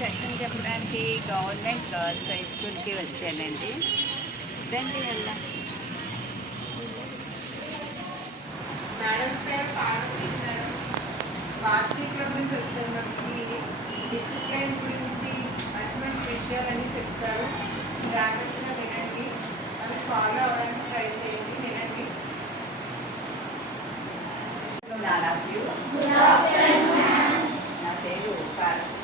Session చెప్పడానికి government girls high స్కూల్కి వచ్చానండి. రండి వెళ్దాం. మేడం పేరు పార్వతి మేడం. వార్షికం నుంచి వచ్చాను. మనకి డిసిప్లైన్ గురించి మంచి మంచి విషయాలన్నీ చెప్తారు. జాగ్రత్తగా వినండి, అవి ఫాలో అవ్వడానికి ట్రై చేయండి. వినండి. నా పేరు పార్వతి.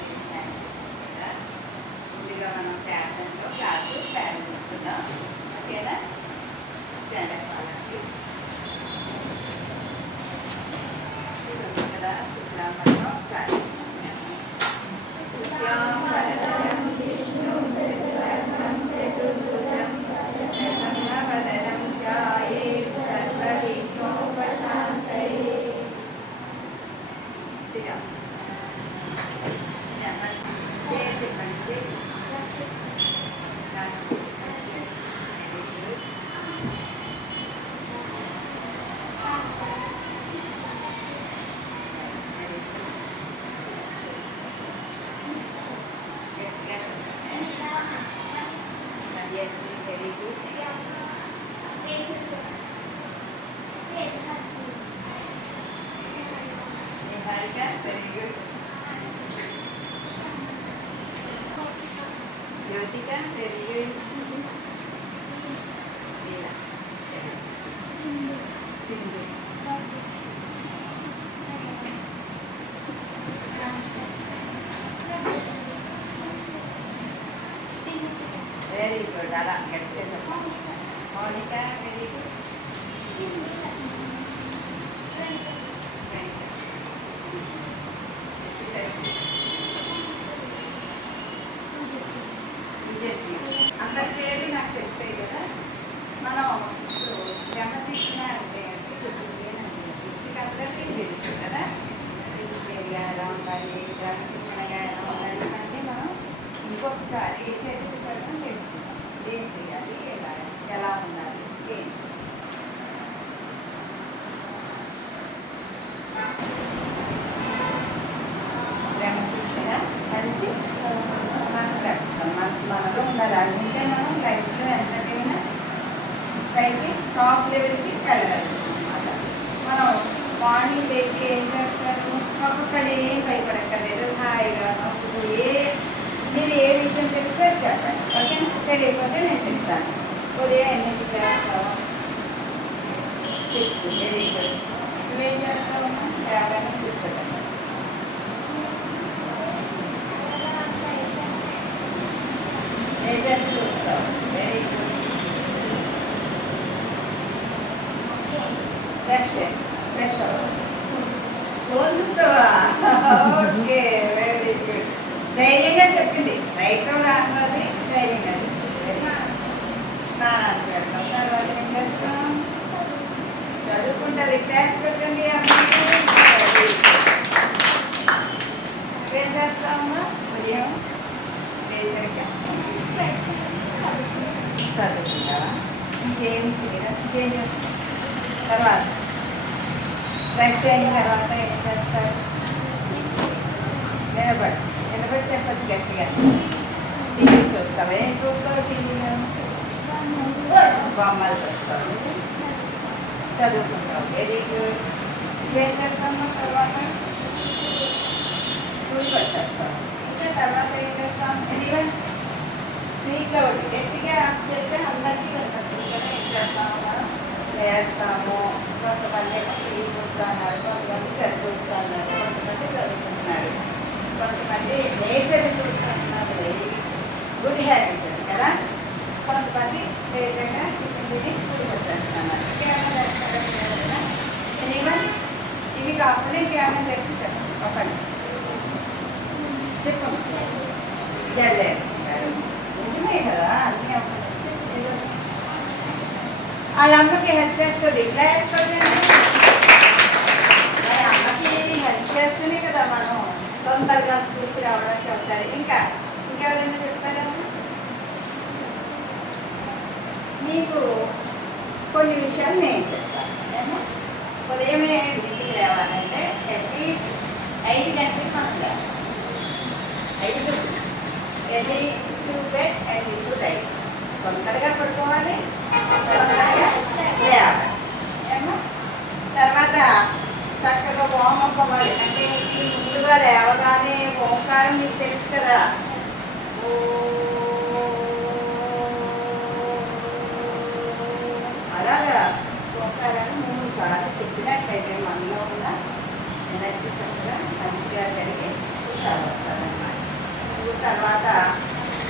ముందుగా మనం ప్యాటర్న్తో క్లాసు ప్రారంభించుకుందాం. ఓకేనా? స్టాండర్డ్ వాళ్ళకి కదా మనం ఒకసారి చెప్పండి. Yes, very good. Niharika, very good. Jyotika, very good. Leela, very good. Sindhu. Very good. Ala, get it. Monica, very good. అందరి పేరు నాకు తెలిసాయి కదా. మనం ఇప్పుడు క్రమశిక్షణ అంటే డిసిప్లిన్ అంటే మీకు అందరికీ తెలుసు కదా. డిసిప్లిన్గా ఎలా ఉండాలి, క్రమశిక్షణగా ఎలా ఉండాలి అన్నీ మనం ఇంకొకసారి చరిత్రకరణం చేసుకుంటాం. ఏం చేయాలి, ఎలా ఉండాలి, ఏం క్రమశిక్షణ మంచి మనలో ఉండాలి. అందుకే మనం లైఫ్లో ఎంతకైనా పైకి టాప్ లెవెల్కి వెళ్ళగలుగుతాం. మనం మార్నింగ్ లేచి ఏం చేస్తారు, ఒక్కొక్కడు ఏం భయపడక్కర్లేదు, హాయిగా నవ్వుతూ మీరు ఏ విషయం తెలిస్తే చెప్పండి. ఓకే, తెలియకపోతే నేను చెప్తాను. ఉదయం ఎన్నింటికి చేస్తావు? Very good. నువ్వేం చేస్తావు? లేవని కూర్చోదాం. ఏజెంట్ చూస్తావు. Very good. ఫ్రెష్ అవ్వ. ఫోన్ చూస్తావా? Okay, very good. ధైర్యంగా చెప్పింది. రైట్ రాంగ్ అది ధైర్యంగా చెప్పింది. స్నానానికి పెడతాం. తర్వాత ఏం చేస్తాం? చదువుకుంటుంది. క్లాస్ పెట్టండి అమ్మాయి. ఏం చేస్తామమ్మా? ఉదయం లేచాక చదువుకుంటావా? ఇంకేం చేస్తాం? తర్వాత ఫ్రెష్ అయిన తర్వాత ఏం చేస్తారు? నిలబడి చెప్పచ్చు గట్టిగా. టీవీ చూస్తావా? ఏం చూస్తావు టీవీలో? బొమ్మలు చూస్తావు. చదువుకుంటావు. Very good. ఏం చేస్తాము? తర్వాత స్కూల్కి వచ్చేస్తాం. ఇంకా తర్వాత ఏం చేస్తాం? ఎనీవన్ స్పీక్లో గట్టిగా చెప్తే అందరికీ వెళ్తాం కదా. ఏం చేస్తాము? మనం వేస్తాము. కొంతమంది టీవీ చూస్తూ ఉన్నారు, కొంతమంది సెల్ చూస్తూ ఉన్నారు, కొంతమంది చదువుకుంటున్నారు, కొంతమంది నేచర్ చూస్తున్నారు. వెరీ గుడ్ హ్యాబిట్ కదా. కొంతమంది లేచగా టిఫిన్ తిని స్కూల్కి వచ్చేస్తున్నారు. ఇంకేమైనా చేస్తారు కదా. ఎనీవన్ ఇవి కాకుండా ఇంకేమైనా చేసి చెప్పండి. ఒకటి చెప్పండి. జల్లేస్తారు. నిజమే కదా. అన్నీ వాళ్ళ అమ్మకి హెల్ప్ చేస్తుంది. ఇట్లా చేస్తుంది. మరి అమ్మకి హెల్ప్ చేస్తేనే కదా మనం తొందరగా స్కూల్కి రావడానికి అవుతారు. ఇంకెవరైనా చెప్తారా? మీకు కొన్ని విషయాలు నేను చెప్తాను. ఉదయమే ఇంటికి లేవాలంటే అట్లీస్ట్ 5 గంటలకి మనం లేవాలి. 5 early to bed early to rice. తొందరగా పడుకోవాలి, తొందరగా లేవాలి ఏమో. తర్వాత చక్కగా వామప్ అవ్వాలి. అంటే ముందుగా లేవగానే ఓంకారం మీకు తెలుసు కదా, అలాగా ఓంకారాన్ని 3 సార్లు చెప్పినట్లయితే మనలో ఉన్న ఎనర్జీ చక్కగా మంచిగా జరిగి హుషారు వస్తారన్నమాట. తర్వాత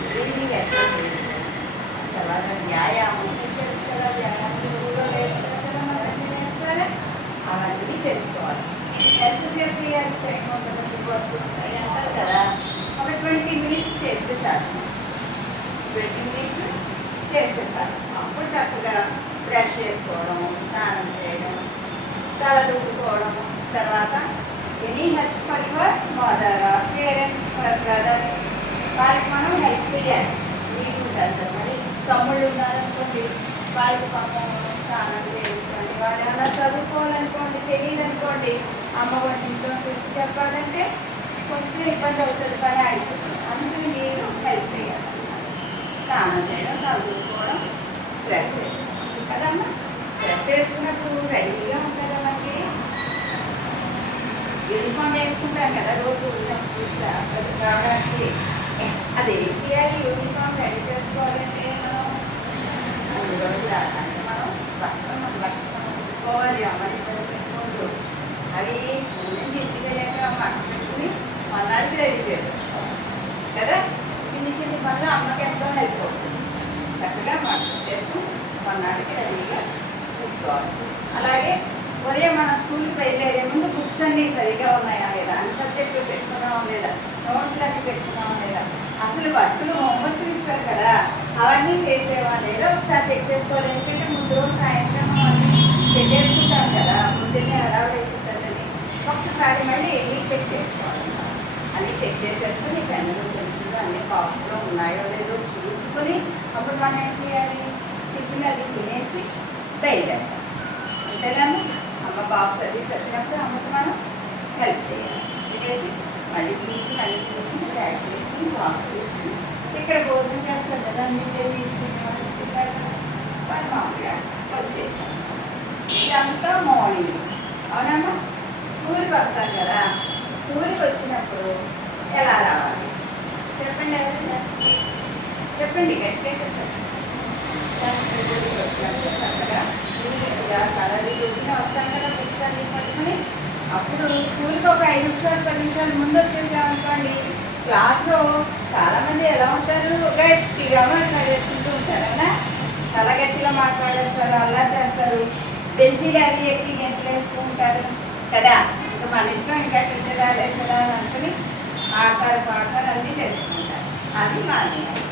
బ్రీదింగ్ ఎక్సర్సైజ్, తర్వాత వ్యాయామం తెలుసు కదా, వ్యాయామం అవన్నీ చేసుకోవాలి. ఎంతసేపు అంటారు కదా, ఒక 20 minutes చేస్తే చాలు. 20 minutes చేస్తే చాలు. అప్పుడు చక్కగా బ్రష్ చేసుకోవడం, స్నానం చేయడం, తల దువ్వుకోవడం. తర్వాత any help for your mother, parents, for brothers, వాళ్ళకి మనం హెల్ప్ చేయాలి. మీకు ఉంటుంది మరి తమ్ముళ్ళు ఉన్నారనుకోండి, వాళ్ళకి పాపం స్నానం చేసుకోండి. వాళ్ళు ఏమైనా చదువుకోవాలనుకోండి, తెలియదు అనుకోండి, అమ్మ వాళ్ళ ఇంట్లో చూసి చెప్పాలంటే కొంచెం ఇబ్బంది అవుతుంది, పని అయిపోతుంది. అందుకని మీరు హెల్ప్ చేయాలి. స్నానం చేయడం, చదువుకోవడం, డ్రెస్ వేసుకోవాలి కదమ్మా. డ్రెస్ వేసుకున్నప్పుడు రెడీగా ఉంటుంది కదా, మనకి యూనిఫామ్ వేసుకుంటాం కదా రోజు అక్కడికి రావడానికి. అది ఏం చేయాలి, యూనిఫామ్ రెడీ చేసుకోవాలంటే మనం 3 రోజులు రావడానికి మనం బట్టలు పెట్టుకోవాలి. అమ్మని పెట్టుకోవద్దు. అవి స్కూల్ నుంచి ఇంటికి వెళ్ళాక మట్ట పెట్టుకుని మన్నాడికి రెడీ చేసుకోవాలి కదా. చిన్న చిన్న పనులు అమ్మకి ఎంతో హెల్ప్ అవుతుంది. చక్కగా మట్ట పెట్టేసుకుని మన్నాడికి రెడీగా ఉంచుకోవాలి. అలాగే ఉదయం మన స్కూల్కి వెళ్ళే ముందు బుక్స్ అన్నీ సరిగా ఉన్నాయా లేదా, అన్ని సబ్జెక్టులు పెట్టుకున్నామా లేదా, నోట్స్లు అన్నీ పెట్టుకున్నామా లేదా, అసలు వర్క్లు హోంవర్క్ ఇస్తారు కదా అవన్నీ చేసేవా లేదా ఒకసారి చెక్ చేసుకోవాలి. ఎందుకంటే ముందు రోజు సాయంత్రం మనం అన్నీ పెట్టేసుకుంటాం కదా, ముందునే హడావులు అయిపోతుందని ఒక్కసారి మళ్ళీ ఎన్ని చెక్ చేసుకోవాలి. అన్నీ చెక్ చేసేసుకుని పెన్నులు పెన్సిళ్ళు అన్ని బాక్స్లో ఉన్నాయో లేదో చూసుకొని అప్పుడు మనం ఏం చేయాలి, టిఫిన్ అది తినేసి బయలుదేరాలి. అంతేనాము. అమ్మ బాక్స్ అది సరినప్పుడు అమ్మకి మనం హెల్ప్ చేయాలి. చేసి మళ్ళీ చూసుకుని అన్నీ చూసుకుని ప్యాక్ చేసుకుని బాక్స్ తీసుకుని ఇక్కడ భోజనం చేస్తారు కదా, మీరు తీసుకుని వాళ్ళు మామూలుగా వచ్చేసాం. ఇదంతా మార్నింగ్. అవునమ్మా. స్కూల్కి వస్తారు కదా, స్కూల్కి వచ్చినప్పుడు ఎలా రావాలి చెప్పండి. ఎవరైనా చెప్పండి, గట్టిగా చెప్పండి. చక్కగా ఇలా కలర్ దిగిన వస్తాం కదా బుక్స్ అన్ని పట్టుకుని. అప్పుడు స్కూల్కి ఒక 5 నిమిషాలు 10 నిమిషాలు ముందు వచ్చేసామనుకోండి, క్లాస్లో చాలామంది ఎలా ఉంటారు, గట్టిగా మాట్లాడేసుకుంటూ ఉంటారు కదా, చాలా గట్టిగా మాట్లాడేస్తారు, అలా చేస్తారు, బెంచీలు అవి ఎక్కి గంటలు వేస్తూ ఉంటారు కదా. ఇంకా మన ఇష్టం, ఇంకా టీచర్ రాలేదు కదా అని అనుకుని ఆడతారు, పాడతారు, అన్నీ చేసుకుంటారు. అది మానేయాలి.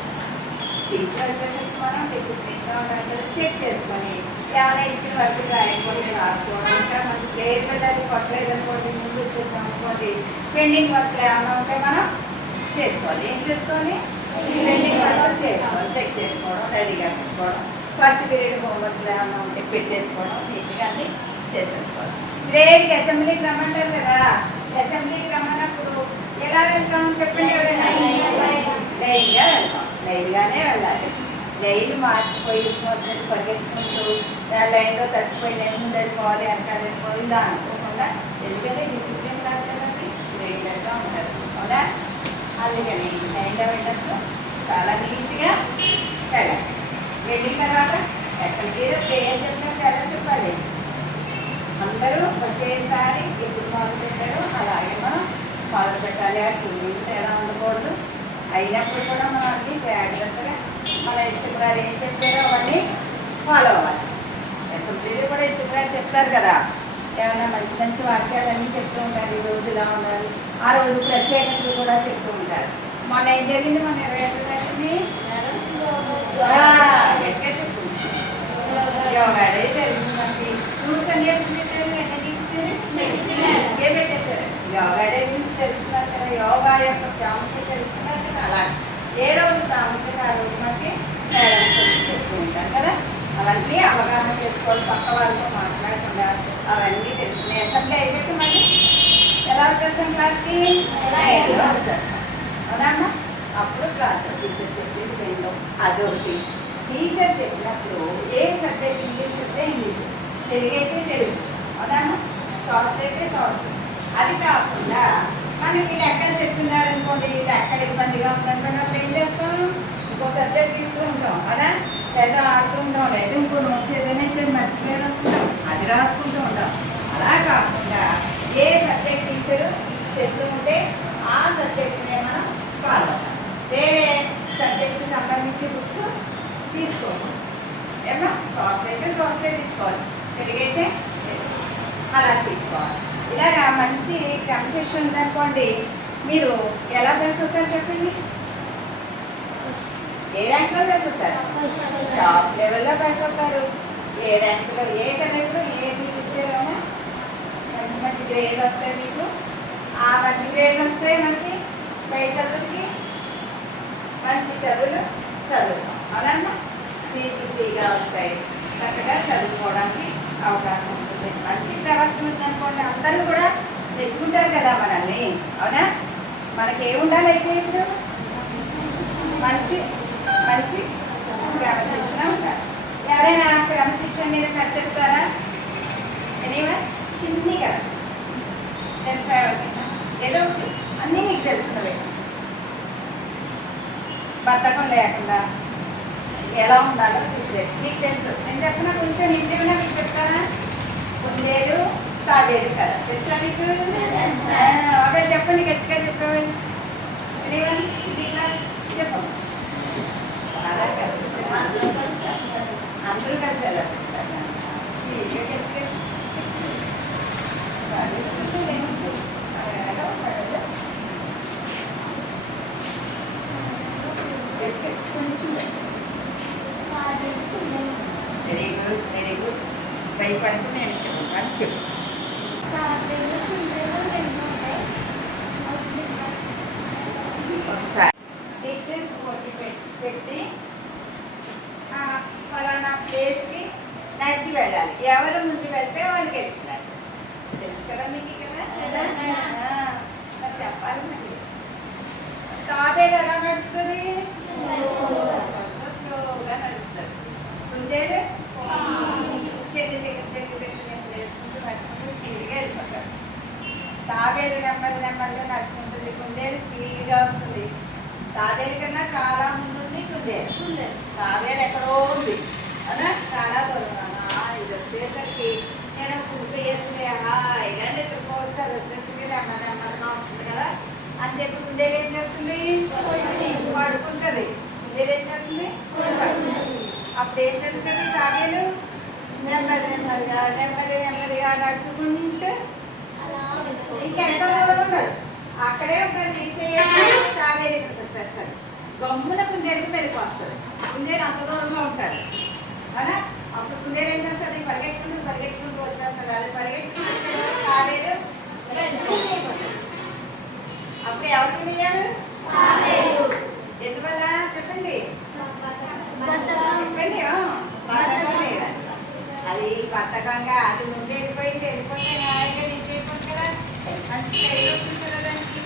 టీచర్ వచ్చేసరికి మనం డిసిప్లిన్గా ఉండాలి కదా, చెక్ చేసుకొని ఏమైనా ఇచ్చిన వర్క్ రాయకపోతే రాసుకోవడం. ఇంకా మనకి ప్లేట్ వెళ్ళాలి కొట్టలేదు అనుకోండి, ముందు వచ్చేసాం అనుకోండి, పెండింగ్ వర్క్లు ఏమైనా ఉంటే మనం చేసుకోవాలి. ఏం చేసుకోవాలి, పెండింగ్ వర్క్ చేసుకోవాలి, చెక్ చేసుకోవడం, రెడీగా పెట్టుకోవడం. ఫస్ట్ పీరియడ్ హోంవర్క్లు ఏమైనా ఉంటే పెట్టేసుకోవడం, నీట్గా అన్నీ చేసేసుకోవాలి. రేపు అసెంబ్లీకి రమ్మంటారు కదా, అసెంబ్లీకి రమ్మన్నప్పుడు ఎలా వెళ్తాం చెప్పండి. ఎవరైనా లైన్గా వెళ్తాం, లైన్గానే వెళ్ళాలి. లైన్ మార్చిపోయి ఇష్టం వచ్చినట్టు పరిగెత్తుకుంటూ లైన్లో తప్పిపోయి నేను ముందు వెళ్ళిపోవాలి వెనకాల వెళ్ళిపోవాలి ఇలా అనుకోకుండా, ఎందుకంటే డిసిప్లిన్ కాదు కదండి, లైన్గా ఉంటారు అవునా. అందుకని లైన్లో వెళ్ళినప్పుడు చాలా నీట్గా వెళ్ళాలి. వెళ్ళిన తర్వాత అసెంబ్లీలో ప్రేయర్ చెప్పినట్టు ఎలా చెప్పాలి, అందరూ ఒకేసారి ఎప్పుడు మొదలు పెట్టారో అలాగే మనం మొదలు పెట్టాలి. ఆ ట్యూనింగ్ ఎలా ఉండకూడదు. అయినప్పుడు కూడా మనం అన్నీ జాగ్రత్తగా మన హెచ్ఎం గారు ఏం చెప్పారో అవన్నీ ఫాలో అవ్వాలి. అసెంబ్లీలో కూడా హెచ్ఎం గారు చెప్తారు కదా, ఏమైనా మంచి మంచి వాక్యాలన్నీ చెప్తూ ఉంటారు. ఈ రోజు ఇలా ఉండాలి, ఆ రోజు ప్రత్యేకతలు కూడా చెప్తూ ఉంటారు. మొన్న ఏం జరిగింది, మన 21 తారీఖుని గట్టిగా చెప్తుంది యోగా డే జరిగింది. మనకి స్కూల్స్ అన్నీ ఎప్పుడు పెట్టారు, ఏ పెట్టేశారు. యోగా డే గురించి తెలుసుకున్నారు కదా, యోగా యొక్క ప్రాముఖ్యత తెలుసుకున్నారు కదా. అలా ఏ రోజు ప్రాముఖ్యత ఆ రోజు మనకి చెప్తూ ఉంటారు కదా. అవన్నీ అవగాహన చేసుకోవాలి, పక్క వాళ్ళతో మాట్లాడకుండా అవన్నీ తెలుసుకునే. అసెంబ్లీ అయిపోతే మళ్ళీ ఎలా వచ్చేస్తాం క్లాస్కి, వచ్చేస్తాం అవునా అమ్మ. అప్పుడు క్లాస్ అదొకటి. టీచర్ చెప్పినప్పుడు ఏ సబ్జెక్ట్ ఇంగ్లీష్ అయితే ఇంగ్లీష్, తెలుగు అయితే తెలుగు, అవునా? సోషల్ అయితే సోషల్. అది కాకుండా మనకి లెక్కలు చెప్తున్నారనుకోండి, లెక్కలు ఇబ్బందిగా ఉందనుకోండి, అప్పుడు ఏం చేస్తాం? ఇంకో సబ్జెక్ట్ తీస్తూ ఉంటాం, అలా లేదా ఆడుతూ ఉంటాం, లేదా ఇంకో నోట్స్ ఏదైనా ఇచ్చేది మర్చిపోయాడు అనుకుంటాం, అది రాసుకుంటూ ఉంటాం. అలా కాకుండా ఏ సబ్జెక్ట్ టీచరు చెప్తూ ఉంటే ఆ సబ్జెక్ట్నే మనం ఫాలో అవుతాం. వేరే సబ్జెక్టుకి సంబంధించి బుక్స్ తీసుకోము. ఏమో సోషల్ అయితే సోషలే తీసుకోవాలి, తెలుగు అయితే అలా తీసుకోవాలి. ఇలాగా మంచి క్రమశిక్షణ ఉందనుకోండి, మీరు ఎలా వేసుకుంటారు చెప్పండి? ఏ ర్యాంక్లో వేసుకుంటారు? టాప్ లెవెల్లో వేసుకుంటారు. ఏ ర్యాంకులో, ఏ కలెక్ట్లో ఏది ఇచ్చారో మంచి మంచి గ్రేడ్లు వస్తాయి మీకు. ఆ మంచి గ్రేడ్లు వస్తాయి మనకి పై చదువులకి, మంచి చదువులు చదువుతాం, అవునమ్మా? సీట్లు ఫ్రీగా వస్తాయి, చక్కగా చదువుకోవడానికి అవకాశం ఉంటుంది. మంచి ప్రవర్తన ఉందనుకోండి, అందరూ కూడా తెచ్చుకుంటారు కదా మనల్ని, అవునా? మనకేముండాలి అయితే ఇప్పుడు? మంచి మంచి క్రమశిక్షణ ఉండాలి. ఎవరైనా క్రమశిక్షణ మీద కథ చెప్తారా? ఎనీవన్ చిన్ని కదా, తెలుసా ఎవరికైనా? ఏదో అన్నీ మీకు తెలుసున్నవే. బద్ధకం లేకుండా ఎలా ఉండాలో చెప్పలేదు మీకు తెలుసు. నేను చెప్పిన కొంచెం హిందీలో మీకు చెప్తారా? కుందేలు తాబేలు కదా, తెలుసా మీకు? ఒకటి చెప్పండి, గట్టిగా చెప్పండి. హిందీ క్లాస్ చెప్పండి. అలా కదా, అందరూ కలిసి ఎలా చెప్తారు? Very good, very good. భయపడుతూ నేను చెప్పాను, చెప్పు. ఒకసారి డిస్టెన్స్ పెట్టి ఫలానా ప్లేస్కి నడిచి వెళ్ళాలి. ఎవరు ముందు వెళ్తే వాళ్ళు గెలిచినట్టు. తెలుసు కదా మీకు కదా? మరి చెప్పాలి. మరి తాబేలు ఎలా నడుస్తుంది? స్లోగా నడుస్తుంది. కుందేలు చెట్టు చెట్టు చెట్టు చెట్టు వేసుకుంటూ నడుచుకుంటూ స్పీడ్గా వెళ్ళిపోతారు. తాబేలు నెమ్మది నెమ్మదిగా నడుచుకుంటుంది, కుందేలు స్పీడ్గా వస్తుంది. తాబేలు కన్నా చాలా ముందు ఉంది కుందేలు. తాబేలు ఎక్కడో ఉంది, అవునా? చాలా దూరం. ఇది వచ్చేసరికి నేను కుంపేయచ్చులే, హాయిగా నిద్రపోవచ్చు, అది వచ్చేసరికి నెమ్మది నెమ్మదిగా వస్తుంది కదా అని చెప్పి కుందేలు ఏం చేస్తుంది? పడుకుంటుంది. కుందేలు ఏం చేస్తుంది? అప్పుడు ఏం జరుగుతుంది? తాబేలు నెమ్మది నెమ్మదిగా నెమ్మది నెమ్మదిగా నడుచుకుంటూ ఇంకెంతో దూరం ఉండదు, అక్కడే ఉంటుంది. రీచ్ అయ్యేది తాబేలు ఇక్కడికి వచ్చేస్తుంది. గమ్మున కుందేలుకి వెళ్ళిపోస్తుంది. కుందేలు అంత దూరంలో ఉంటుంది, అవునా? అప్పుడు కుందేలు ఏం చేస్తుంది? పరిగెట్టుకుంటూ పరిగెట్టుకుంటూ వచ్చేస్తుంది. అది పరిగెట్టుకుంటూ వచ్చేది తాబేలు. అప్పుడు ఎవరికి తీయాలి? ఎందువల్ల చెప్పండి? చెప్పండి. బద్ధకం లేదా? అది బద్ధకంగా అది ముందు వెళ్ళిపోయింది, వెళ్ళిపోతే హాయిగా రీచ్ అయిపోతుంది కదా, మంచి ప్రైజ్ వచ్చింది కదా దానికి.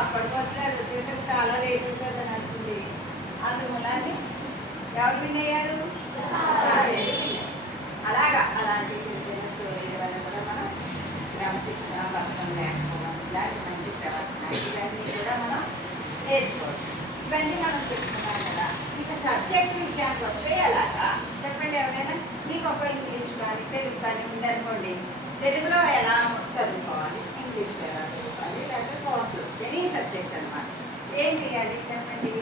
అప్పటికి వచ్చినారు, వచ్చేసరికి చాలా రేట్ ఉంటుంది అని అనుకుంది. అందువల్ల ఎవరు విన్ అయ్యారు? అలాగా అలాంటి చిన్న చిన్న స్టోరీల వల్ల కూడా మనం క్రమశిక్షణ, బద్ధకం లేకపోవడం, ఇలాంటి మంచి ప్రవర్తన ఇవన్నీ కూడా మనం నేర్చుకోవచ్చు. ఇవన్నీ మనం చెప్తున్నాం కదా. ఇక సబ్జెక్ట్ విషయానికి వస్తే ఎలాగా చెప్పండి? ఎవరైనా మీకు ఒక ఇంగ్లీష్ కానీ తెలుగు కానీ ఉందనుకోండి, తెలుగులో ఎలా చదువుకోవాలి, ఇంగ్లీష్లో ఎలా చదువుకోవాలి, లేకపోతే సోషల్, ఎనీ సబ్జెక్ట్ అనమాట. ఏం చేయాలి చెప్పండి?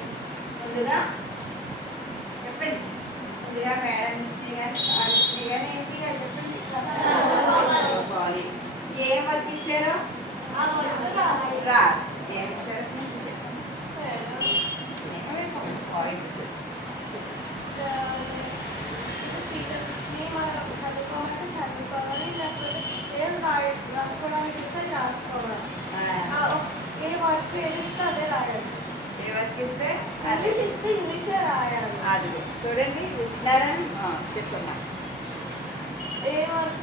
ముందుగా చెప్పండి. ముందుగా మేడం నుంచి కానీ కాలేజీ కానీ ఏం చేయాలి చెప్పండి? చదువుకోవాలి. ఏం వర్క్ ఇచ్చారో రాసి ఏమి ఇచ్చారో చదువుకోవాలి, లేకపోతే ఏం రాసుకోవడానికి ఇస్తే రాసుకోవడం. ఏ వర్క్ ఏది ఇస్తే అదే రాయాలి. ఏ వర్క్ ఇస్తే ఇంగ్లీష్ ఇస్తే ఇంగ్లీషే రాయాలి. అది చూడండి వింటున్నారా? చెప్తున్నా. ఏ వర్క్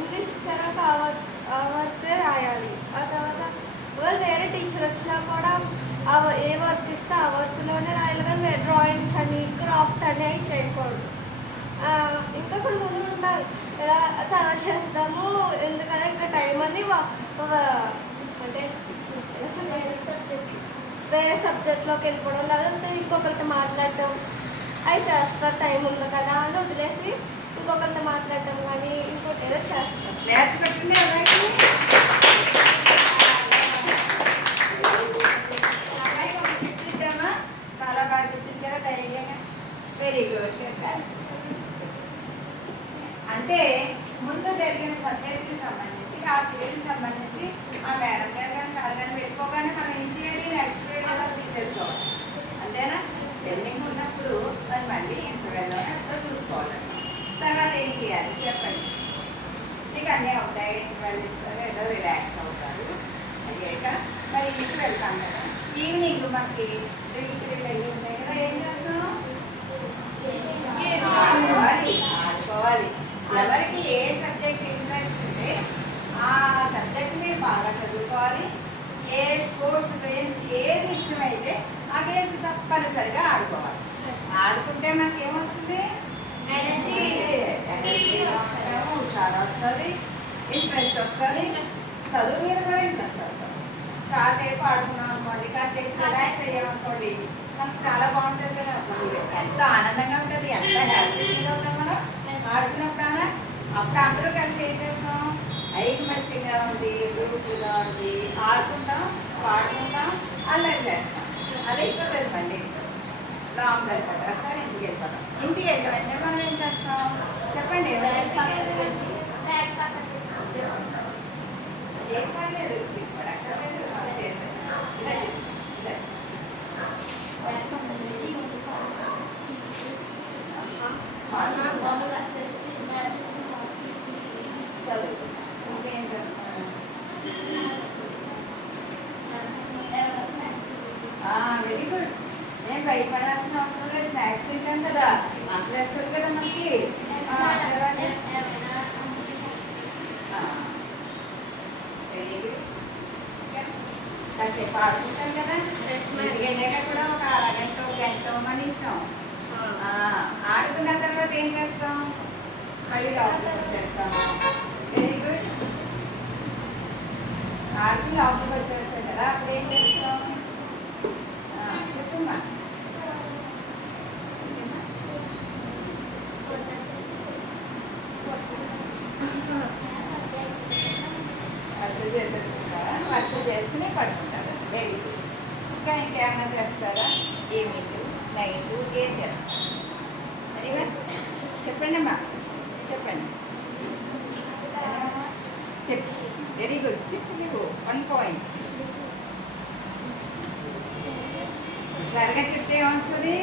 ఇంగ్లీష్ ఇచ్చాక ఆ వర్కే రాయాలి. ఆ తర్వాత వేరే టీచర్ వచ్చినా కూడా ఏ వర్క్ ఇస్తే ఆ వర్క్లోనే రాయాలి, కానీ డ్రాయింగ్స్ అని క్రాఫ్ట్ అని అవి చేయకూడదు. ఇంకా కొన్ని ముందు ఉండాలి తర్వాత చేస్తాము, ఎందుకంటే ఇంకా టైం అని అంటే వేరే సబ్జెక్ట్లోకి వెళ్ళిపోవడం, లేదంటే ఇంకొకరితో మాట్లాడటం అవి చేస్తారు. టైం ఉంది కదా అని వదిలేసి ఇంకొకరితో మాట్లాడటం కానీ ఇంకోటి ఏదో చేస్తారు. చాలా బాగా చెప్పింది కదా ధైర్యంగా. Very good. అంటే ముందు జరిగిన సబ్జెక్ట్కి సంబంధించి ఆ పీరియడ్కి సంబంధించి ఆ మేడం గారు కానీ సార్ కానీ పెట్టుకోగానే మనం ఏం చేయాలి, నెక్స్ట్ పీరియడ్ ఎలా తీసేసుకోవాలి, అంతేనా? పెండింగ్ ఉన్నప్పుడు దాన్ని మళ్ళీ ఇంటర్వెల్లో ఎప్పుడో చూసుకోవాలండి. తర్వాత ఏం చేయాలి చెప్పండి. మీకు అన్నీ అవుతాయి, ఇంటర్వెల్ ఇస్తారు, ఏదో రిలాక్స్ అవుతారు. అయ్యాక మరి ఇంటికి వెళ్తాం కదా, ఈవినింగ్ మనకి డ్రింక్ అయ్యి ఉంటాయి కదా, ఏం చేస్తాం? ఆడుకోవాలి. ఎవరికి ఏ సబ్జెక్ట్ ఇంట్రెస్ట్ ఉంటే ఆ సబ్జెక్ట్ మీరు బాగా చదువుకోవాలి. ఏ స్పోర్ట్స్ గేమ్స్ ఏది ఇష్టమైతే ఆ గేమ్స్ తప్పనిసరిగా ఆడుకోవాలి. ఆడుకుంటే మనకి ఏమొస్తుంది? ఎనర్జీ హుషారు వస్తుంది, ఇంట్రెస్ట్ వస్తుంది, చదువు మీద కూడా ఇంట్రెస్ట్ వస్తుంది. కాసేపు ఆడుకున్నాం అనుకోండి, కాసేపు రిలాక్స్ అయ్యామనుకోండి, మనకు చాలా బాగుంటుంది కదా. ఎంత ఆనందంగా ఉంటుంది, ఎంత హ్యాపీ ఫీల్ అవుతాం మనం ఆడుకున్నప్పుడైనా. అప్పుడు అందరూ కలిసి ఏం చేస్తాం? ఐకమత్యంగా ఉంది, గ్రూపుగా ఉంది, ఆడుకుంటాం, పాడుకుంటాం, అల్లరి చేస్తాం. అదే ఇక్కడ మళ్ళీ లాంగ్ వెళ్ళిపోతారు సార్, ఇంటికి వెళ్ళిపోతాం. ఇంటికి వెళ్ళిపోతే మనం ఏం చేస్తాం చెప్పండి? ఏం పర్లేదు, అక్కర్లేదు, మనం చేస్తాం. చదువు ఇంకేం చేస్తాను? Very good. నేను భయపడాల్సిన అవసరం లేదు, స్నాక్స్ తింటాం కదా, మాట్లాడేస్తారు కదా మనకి. Very good. కాసేపు ఆడుకుంటాం కదా, ఇంటికి వెళ్ళాక కూడా ఒక అరగంట గంట మన ఇష్టం. ఆడుకున్న తర్వాత ఏం చేస్తాం? మళ్ళీ లోపలికి వచ్చేస్తాము. Very good. ఆడుకుని లోపలికి వచ్చేస్తాం కదా, అప్పుడు ఏం చేస్తాం చెప్పమ్మా. వర్క్ చేసేసుకుంటారా? వర్క్ చేసుకుని పడుకుంటారా? Very good. ఇంకా ఇంకేమైనా చేస్తారా? ఈవినింగ్ నైట్ ఏం చేస్తారు? అదేవా చెప్పండి అమ్మా, చెప్పండి. చెప్పు. Very good. చెప్పు నీకు 1 పాయింట్. త్వరగా చెప్తే ఏమొస్తుంది?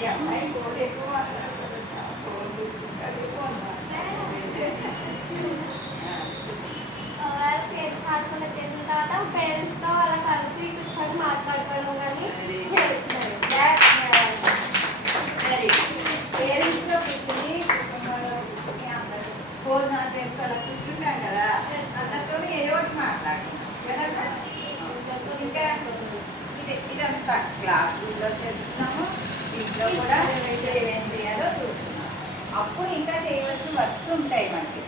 ఈ అమ్మాయి ఫోన్ ఎక్కువ మాట్లాడుతుంది, ఫోన్ చూసుకుంటుంది, ఫోన్ ఆడుకున్న చేసిన తర్వాత పేరెంట్స్తో అలా కలిసి కూర్చొని మాట్లాడుకోవడం కానీ చేయొచ్చు. పేరెంట్స్తో కూర్చొని ఫోన్ చేస్తే అలా కూర్చుంటాం కదా, అందరితో ఏదో ఒకటి మాట్లాడుతున్నాం కదా. ఇంకా ఇదంతా క్లాస్ రూమ్లో చేస్తున్నాము, ఇంట్లో కూడా ఏమేం చేయాలో చూస్తున్నాం. అప్పుడు ఇంకా చేయవలసిన వర్క్స్ ఉంటాయి మనకి.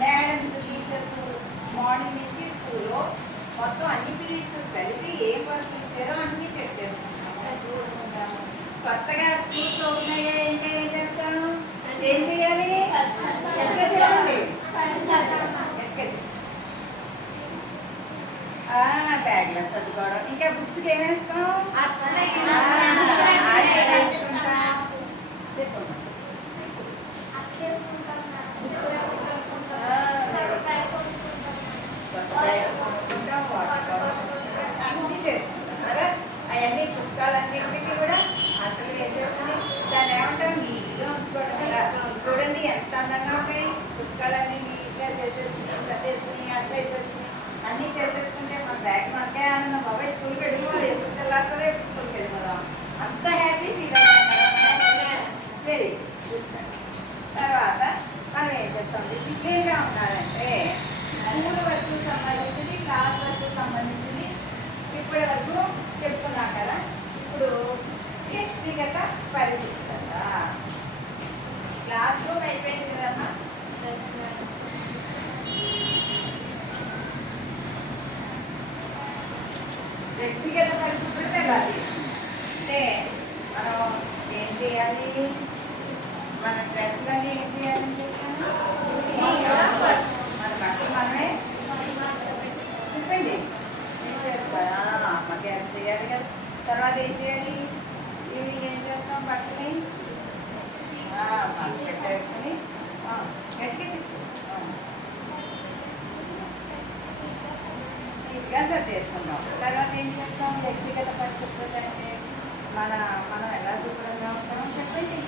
మేడమ్స్, టీచర్స్ మార్నింగ్ నుంచి స్కూల్లో మొత్తం అన్ని పీరియడ్స్ కలిపి ఏం వర్క్ ఇచ్చారో అన్నీ చెక్ చేసుకుంటాము, చూసుకుంటాము. కొత్తగా స్కూల్స్ ఓపెన్ అయ్యాయి అంటే ఏం చేస్తాను? ఏం చేయాలి? ఎక్కడ చేయండి? బ్యాగ్లో సర్దుకోవడం. ఇంకా బుక్స్కి ఏమేస్తాం? వేసుకుంటాం. చెప్పమ్మా. అన్నీ చేసుకుంటాం కదా. అవన్నీ పుస్తకాలన్నింటికి కూడా అట్టలు వేసేసుకుని దాన్ని ఏమంటాం? నీట్గా ఉంచుకోవడం కదా. చూడండి ఎంత అందంగా ఉంటాయి పుస్తకాలన్నీ నీట్గా చేసేసుకుని, సర్దేసుకుని, అట్లా వేసేసుకుని అన్నీ చేసేసుకుంటే మన బ్యాగ్ మనకే ఆనందం. బాబాయ్ స్కూల్కి వెళ్ళిపోవాలి, ఎప్పుడు తెల్లారితే స్కూల్కి వెళ్ళిపోదాం, అంత హ్యాపీ ఫీల్ అవుతాం. Very good. తర్వాత మనం ఏం చేస్తాం? డిసిప్లిన్గా ఉండాలంటే స్కూల్ వ్యక్తిగత పరిశుభ్రత వెళ్ళాలి. అంటే మనం ఏం చేయాలి, మన డ్రెస్సులన్నీ ఏం చేయాలని చెప్పాను, మన బట్టలు మనమే చెప్పండి ఏం చేస్తారా, అమ్మకి హెల్ప్ చేయాలి కదా. తర్వాత ఏం చేయాలి, ఈవినింగ్ ఏం చేస్తాం, బట్టని పెట్టేసుకుని గట్టిగా చెప్పు నీట్గా సర్దేసుకుంటాం. తర్వాత ఏం చేస్తాం, వ్యక్తిగత పరిశుభ్రత అంటే మనం ఎలా శుభ్రంగా ఉంటామో చెప్పండి.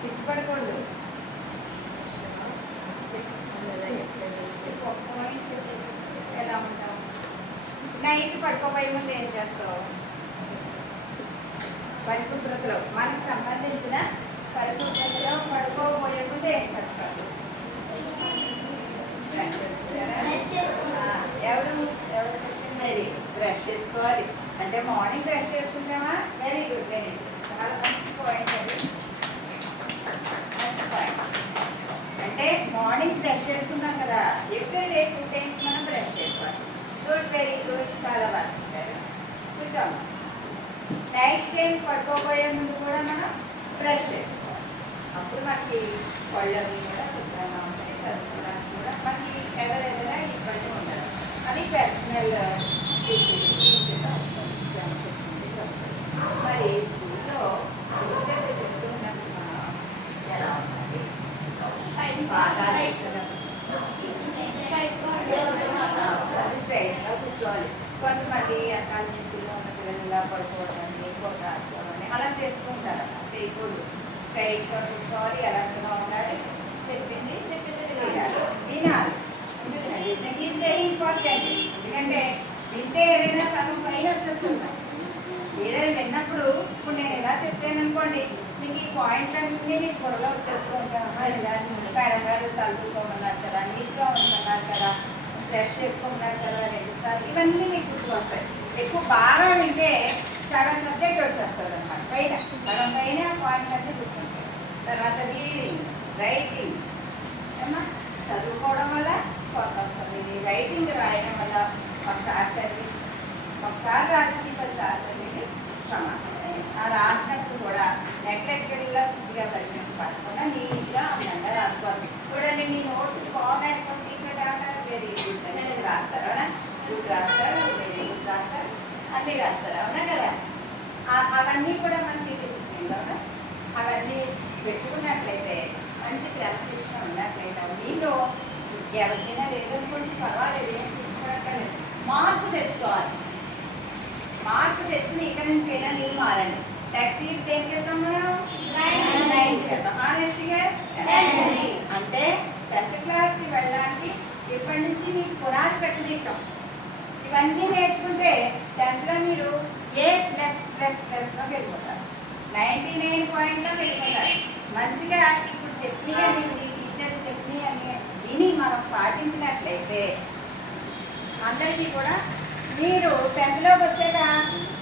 సిగ్గుపడకూడదు. ఎలా ఉంటాం, నైట్ పడుకోబోయే ముందు ఏం చేస్తావు, పరిశుభ్రతలో మనకు సంబంధించిన పరిశుభ్రతలో పడుకోబోయే ముందు ఏం చేస్తారు, ఎవరు వెరీ బ్రష్ చేసుకోవాలి. అంటే మార్నింగ్ బ్రష్ చేసుకుంటామా, వెరీ గుడ్ వెరీ గుడ్, చాలా మంచి పాయింట్ అది, మంచి పాయింట్. అంటే మార్నింగ్ బ్రష్ చేసుకున్నాం కదా, ఎవ్రీ డే 2 times మనం బ్రష్ చేసుకోవాలి. గుడ్ వెరీ గుడ్, చాలా బాగా చెప్పారు. కూర్చోండి. నైట్ టైం పడుకోబోయే ముందు కూడా మనం బ్రష్ చేసుకోవాలి. అప్పుడు మనకి పళ్ళవి కూడా శుభ్రంగా ఉంటాయి, చదువుకోవడానికి కూడా మనకి ఎవరెవరైనా ఇబ్బంది ఉండదు. అది పర్సనల్ మరి స్కూల్లో టీచర్లు చెప్తున్నప్పుడు మనం ఎలా ఉండాలి, పాఠాలు స్ట్రైట్గా కూర్చోవాలి. కొంతమంది అకాల నుంచి ఉన్న పిల్లలు ఇలా పడుకోవడం, ఫోటో రాసుకోవడం అలా చేస్తూ ఉంటారు. చేయకూడదు, స్ట్రైట్గా కూర్చోవాలి, ఎలాంటిగా ఉండాలి, చెప్పింది చేయాలి, వినాలి. Listening is very important. ఎందుకంటే వింటే ఏదైనా సగం పైన వచ్చేస్తుంటాం. ఏదైనా విన్నప్పుడు ఇప్పుడు నేను ఇలా చెప్పాను అనుకోండి, మీకు ఈ పాయింట్లన్నీ మీకు పొరలో వచ్చేస్తూ ఉంటాను. మేడం గారు తలుపుకోమన్నారు కదా, నీట్గా ఉండమన్నారు కదా, బ్రష్ చేసుకోమన్నారు కదా 2 సార్లు, ఇవన్నీ మీకు గుర్తు వస్తాయి. ఎక్కువ బాగా వింటే సగం సబ్జెక్ట్ వచ్చేస్తుంది అనమాట. పైన సగం పైన పాయింట్ అన్నీ గుర్తుంటాయి. తర్వాత రీడింగ్, రైటింగ్, ఏమన్నా చదువుకోవడం వల్ల కొత్త వస్తుంది. రైటింగ్ రాయడం వల్ల ఒకసారి చదివి ఒకసారి రాసింది 10 సార్లు చదివి సమానం. ఆ రాసినప్పుడు కూడా నెగ్లెక్టెడ్గా పిచ్చిగా పడినట్టు పడకుండా నీట్గా అందంగా రాసుకోవాలి. చూడండి, మీ నోట్స్ బాగా టీచర్ ఏమంటారు, వెరీ గుడ్ అని రాస్తారు. అవునా, గుడ్ రాస్తారు, వెరీ గుడ్ రాస్తారు, అన్నీ రాస్తారు. అవునా కదా. అవన్నీ కూడా మనకి డిసిప్లిన్లో అవన్నీ పెట్టుకున్నట్లయితే, మంచి క్రమశిక్షణ ఉన్నట్లయితే మీలో ఎవరికైనా లేదనుకోండి పర్వాలేదు, ఏం సిగ్గుపడక్కర్లేదు. మార్పు తెచ్చుకోవాలి. మార్పు తెచ్చుకుని ఇక్కడ నుంచి అయినా మీరు మారండి. నెక్స్ట్ ఇయర్ దేనికి వెళ్తాం మనం, 9th వెళ్తాం. ఆనెస్ట్గా అంటే 10th క్లాస్కి వెళ్ళడానికి ఇప్పటి నుంచి మీకు పునాది పెట్టిస్తాం. ఇవన్నీ నేర్చుకుంటే 10th మీరు A+++లో వెళ్ళిపోతారు, 99 పాయింట్లో వెళ్ళిపోతారు. మంచిగా ఇప్పుడు చెప్పినవి మీ టీచర్ చెప్పినవి విని మనం పాటించినట్లయితే అందరికీ కూడా మీరు 10thలోకి వచ్చాక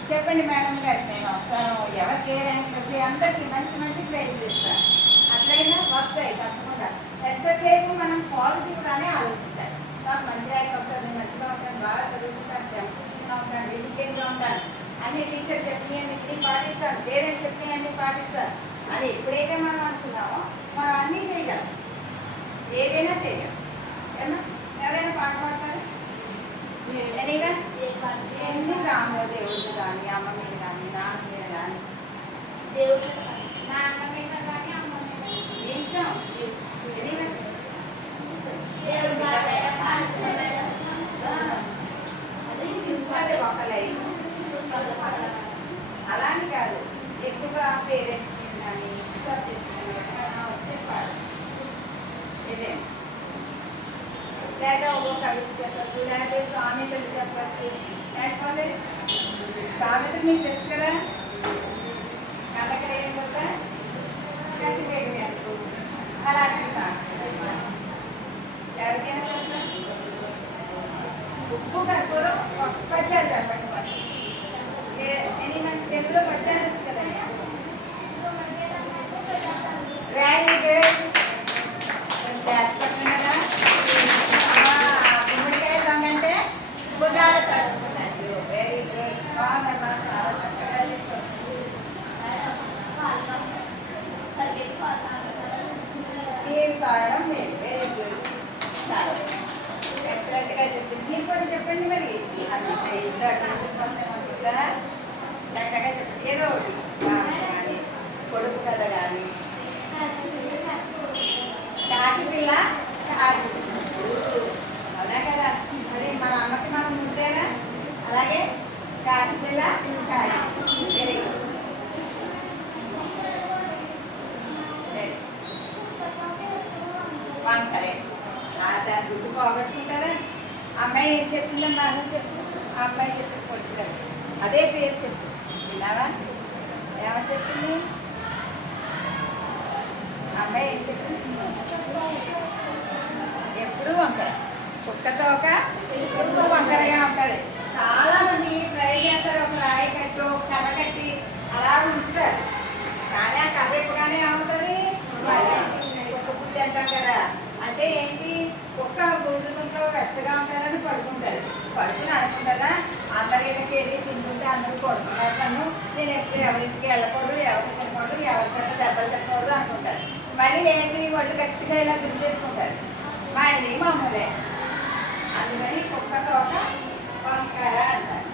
చెప్పండి మేడం గారు, నేను వస్తాను, ఎవరికి ఏ ర్యాంక్ వచ్చి అందరికీ మంచి మంచి ప్రైజ్లు ఇస్తాను. అట్లయినా వస్తాయి తప్పకుండా. ఎంతసేపు మనం పాజిటివ్గానే ఆలోచించాలి. నాకు మంచి ర్యాంక్ వస్తుంది, మంచిగా ఉంటాను, బాగా చదువుకుంటాను, క్రమశిక్షణగా ఉంటాను, డిసిప్లిన్గా ఉంటాను, అన్ని టీచర్ చెప్పినవన్నీ పాటిస్తాను, పేరెంట్స్ చెప్పినవన్నీ పాటిస్తాను అని ఎప్పుడైతే మనం అనుకున్నామో మనం అన్నీ చేయగలం, ఏదైనా చేయగలం. ఏమన్నా ఎవరైనా పాట పాడతారు, ఎనీవే ఎన్ని సాంగ్ దేవుడు కానీ అమ్మ మీద కానీ నాన్న మీద కానీ దేవుడు నాన్న మీద కానీ అమ్మ మీద ఇష్టం. ఎనీవే అది ఒక లైఫ్. అలాని కాదు, ఎక్కువగా పేరెంట్స్ మీద కానీ సబ్జెక్ట్ వస్తే పాడు ఇదే. లేదా ఒక కవిత చెప్పచ్చు, లేకపోతే సామెతలు చెప్పచ్చు. లేకపోతే సామెతలు మీకు తెలుసు కదా, కళ్ళకి లేకపోతే కత్తి పెట్టినట్టు అలాంటి సామెతలు ఎవరికైనా తెలుసా? ఉప్పు కర్పూరం పచ్చారు చెప్పండి. మనకి తెలుగులో పచ్చారు వచ్చు కదా. వెరీ గుడ్, క్లాస్ పక్కన కదా. గుమ్మడికాయ దొంగ అంటే భుజాల అంటే ఇల్లు అటు చూసుకుంటే అనుకుంటారా గట్టగా చెప్పండి ఏదో ఒకటి సామెత కానీ పొడుపు కథ కానీ కాకి పిల్ల కాకి అవునా కదా మరి మన అమ్మకి మనం ముద్దేనా అలాగే కాకి పిల్ల కాకి వెరీ గుడ్ వంకరే దాని గుడ్డు పోగొట్టుకుంటారా అమ్మాయి ఏం చెప్తుందమ్మా నువ్వు చెప్పు ఆ అమ్మాయి చెప్పి కొట్టుకోరు అదే పేరు చెప్పు విన్నావా ఏమని చెప్పింది అమ్మాయి ఏం చెప్పింది ఎప్పుడు వంకర కుక్క తోక ఎప్పుడు వంకరగా ఉంటుంది చాలా మంది ట్రై చేస్తారు ఒక రాయి కట్టి ఒక కర్ర కట్టి అలా ఉంచుతారు కానీ ఆ కర్ర ఎప్పుడుగానే ఏమవుతుంది కుక్క బుద్ధి అంటాం కదా అంటే ఏంటి కుక్క గుండెలో వెచ్చగా ఉంటుందని పడుకుంటుంది పడుకుని అనుకుంటుందా అందరికి వెళ్ళి తింటుంటే అందరూ పడుకున్నాను నేను ఎప్పుడు ఎవరింటికి వెళ్ళకూడదు ఎవరికి తినకూడదు ఎవరికైనా దెబ్బలు తినకూడదు అనుకుంటారు మళ్ళీ లేచి ఒళ్ళు గట్టిగా ఇలా తిరిగేసుకుంటారు మళ్ళీ మామూలే అందుకని కుక్క తోక వంకర అంటారు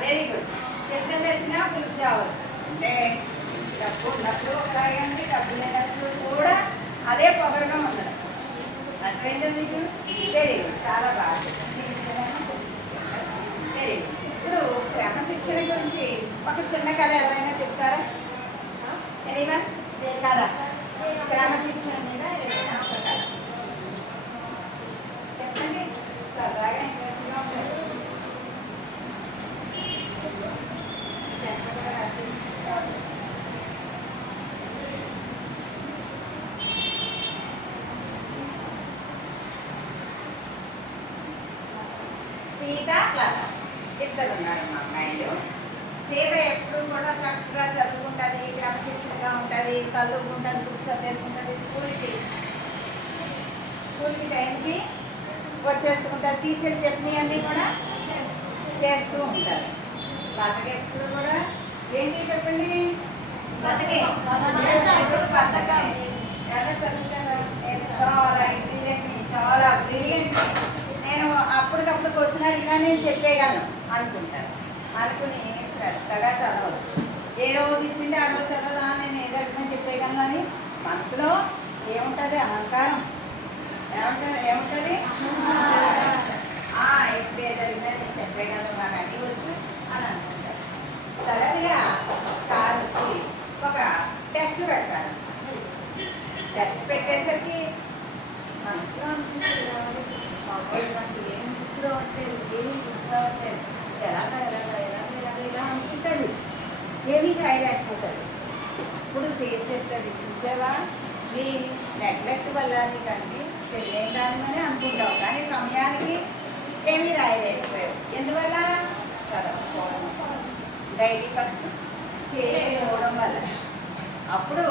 వెరీ గుడ్ చింత చచ్చినా పులుపు కావాలి అంటే డబ్బు ఉన్నప్పుడు ఒకలాగే ఉంది డబ్బు లేనప్పుడు కూడా అదే పొగరుగా ఉండడం అర్థమైందా మీకు వెరీ గుడ్ చాలా బాగా వెరీ గుడ్ ఇప్పుడు క్రమశిక్షణ గురించి ఒక చిన్న కథ ఎవరైనా చెప్తారా ఎనీవన్ కథ క్రమశిక్షణ మీద ఏదైనా ఒక కథ చెప్పండి సరదాగా ఇంట్రెస్ట్గా ఉంటుంది సీత లత ఇద్దరు ఉన్నారు మా అమ్మాయిలు సీత ఎప్పుడు కూడా చక్కగా చదువుకుంటుంది క్రమశిక్షణగా ఉంటుంది చదువుకుంటుంది బుక్స్ చదివేసుకుంటుంది స్కూల్కి టైంకి వచ్చేస్తుంటారు టీచర్ చెప్పినవి అన్నీ కూడా చేస్తూ ఉంటారు లతకి ఎప్పుడు కూడా ఏంటి చెప్పండి లతకి బతకం ఎలా చదువుతారా నేను చాలా ఇంటెలిజెంట్ చాలా బ్రిలియంట్ నేను అప్పటికప్పుడు క్వశ్చన్ అడిగినా నేను చెప్పేయగలను అనుకుంటాను అనుకుని శ్రద్ధగా చదవదు ఏ రోజు ఇచ్చింది ఆ రోజు చదవదా నేను ఏదో అడిగినా చెప్పేయగలను అని మనసులో ఏముంటుంది అహంకారం ఏముంటుంది ఇప్పుడు ఏది అడిగినా నేను చెప్పేయగలను నాకు అన్నీ వచ్చు అని అనుకుంటాను సడన్గా సార్ వచ్చి ఒక టెస్ట్ పెడతారు టెస్ట్ పెట్టేసరికి మనసులో నాకు ఏం గుర్తు రావట్లేదు ఎలా అనుకుంటుంది ఏమీ రాయలేకపోతుంది ఇప్పుడు చేసేస్తుంది చూసావా నీ నెగ్లెక్ట్ వల్ల నీకు అన్ని పెళ్ళేదానిమని అనుకుంటావు కానీ సమయానికి ఏమీ రాయలేకపోయావు ఎందువల్ల చదవకపోవడం డైరీ వర్క్ చేయకపోవడం వల్ల అప్పుడు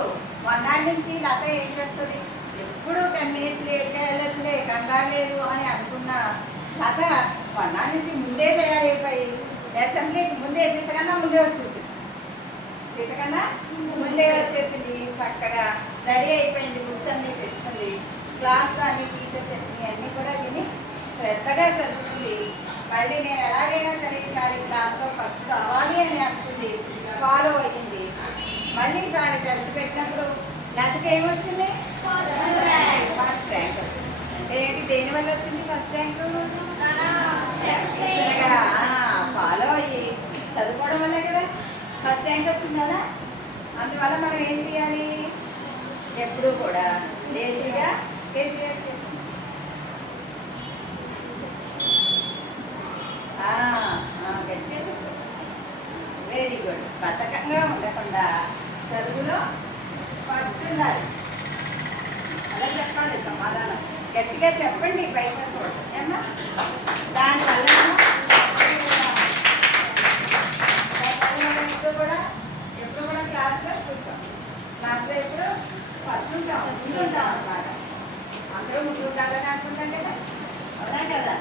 మొన్నాటి నుంచి లత ఏం చేస్తుంది ఎప్పుడు 10 మినిట్స్ లేట్గా వెళ్ళొచ్చులే కంగారు లేదు అని అనుకున్న లత మొన్నాటి నుంచి ముందే తయారైపోయి అసెంబ్లీకి ముందే సీతకన్నా ముందే వచ్చేసింది చక్కగా రెడీ అయిపోయింది బుక్స్ అన్నీ తెచ్చుకుంది క్లాస్లో అన్ని టీచర్ చెప్పినవి అన్నీ కూడా విని శ్రద్ధగా చదువుతుంది మళ్ళీ నేను ఎలాగైనా సరే ఈసారి క్లాస్లో ఫస్ట్ రావాలి అని అనుకుంది ఫాలో అయ్యింది మళ్ళీ ఈసారి టెస్ట్ పెట్టినప్పుడు లతకి ఏమొచ్చింది ఫస్ట్ ర్యాంక్ ఏంటి దేనివల్ల వచ్చింది ఫస్ట్ ర్యాంక్ ఫాలో అయ్యి చదువుకోవడం వల్లే కదా ఫస్ట్ ర్యాంక్ వచ్చింది కదా అందువల్ల మనం ఏం చేయాలి ఎప్పుడూ కూడా లేజీగా వెరీ గుడ్ బద్ధకంగా ఉండకుండా చదువులో ఫస్ట్ ఉండాలి అలా చెప్పాలి సమాధానం గట్టిగా చెప్పండి బయట ఏమా దానివల్ల ఎప్పుడు కూడా క్లాస్లో కూర్చోం క్లాస్లో ఎప్పుడు ఫస్ట్ ఉంటాం ముందుంటాం అన్నమాట అందరూ ముందు ఉండాలని అనుకుంటాం కదా అవునా కదా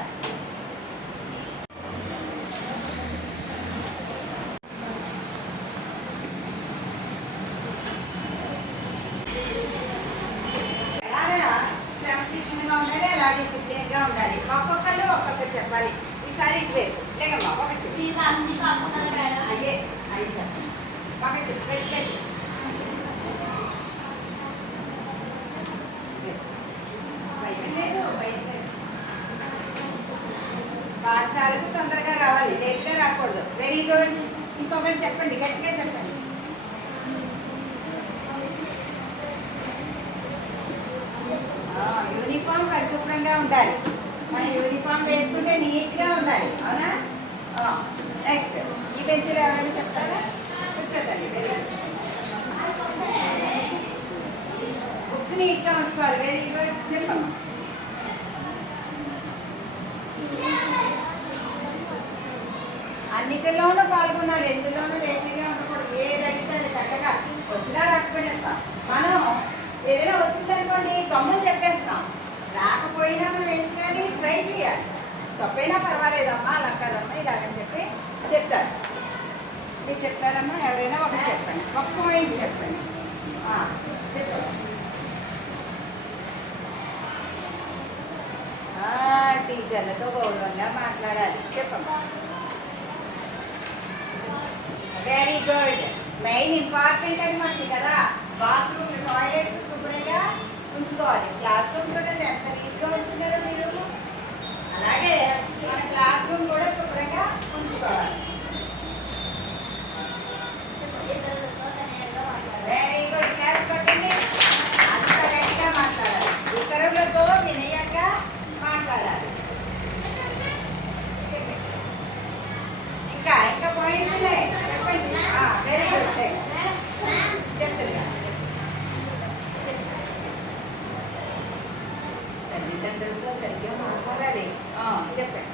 క్రమశిక్షణగా ఉండాలి, అలాగే డిసిప్లిన్గా ఉండాలి. ఒక్కొక్కళ్ళు ఒక్కొక్కరు చెప్పాలి. ఈసారి ఇటువైపు లేకమ్మా ఒకటి అయ్యే అయ్యి చెప్పండి ఒకటి వెళ్ళి పాఠశాలకు తొందరగా రావాలి, లేట్గా రాకూడదు. Very good. ఇంకొకటి చెప్పండి, గట్టిగా చెప్పండి. యూనిఫామ్ పరిశుభ్రంగా ఉండాలి. మన యూనిఫామ్ వేసుకుంటే నీట్గా ఉండాలి, అవునా? నెక్స్ట్ ఈ బెంచ్లో ఎవరైనా చెప్తారా? కూర్చోదండి. Very good. బుక్స్ నీట్గా ఉంచుకోవాలి. Very good. చెప్పమ్మా. అన్నిటిలోనూ పాల్గొనాలి, ఎందులోనూ లేజీగా ఉండకూడదు. ఏది అడిగితే అది చక్కగా వచ్చినా రాకపోయినా మనం ఏదైనా వచ్చిందనుకోండి గమ్ముని చెప్పేస్తాం. రాకపోయినా మనం ఏం చేయాలి? ట్రై చేయాలి. తప్పైనా పర్వాలేదమ్మా, అలా కాదమ్మా, ఇలాగని చెప్పి చెప్తారు. మీరు చెప్తారమ్మా? ఎవరైనా ఒకటి చెప్పండి, ఒక్క పాయింట్ చెప్పండి. చెప్పండి. టీచర్లతో గౌరవంగా మాట్లాడాలి. చెప్పమ్మా. Very good. మెయిన్ ఇంపార్టెంట్ అది మనకి కదా. బాత్రూమ్, టాయిలెట్స్ శుభ్రంగా ఉంచుకోవాలి. క్లాస్ రూమ్ చూడండి ఎంత నీట్గా ఉంచుతారో మీరు. అలాగే మన క్లాస్ రూమ్ కూడా శుభ్రంగా ఉంచుకోవాలి. Very good. క్లాస్ కొట్టండి. అంత గట్టిగా మాట్లాడాలి, ఇతరులతో వినయంగా మాట్లాడాలి. ఇంకా ఇంకా పాయింట్స్ ఉన్నాయి, చెప్పండి. Very good. చెప్తారు తల్లిదండ్రులతో సరిగ్గా మాట్లాడాలి. చెప్పండి.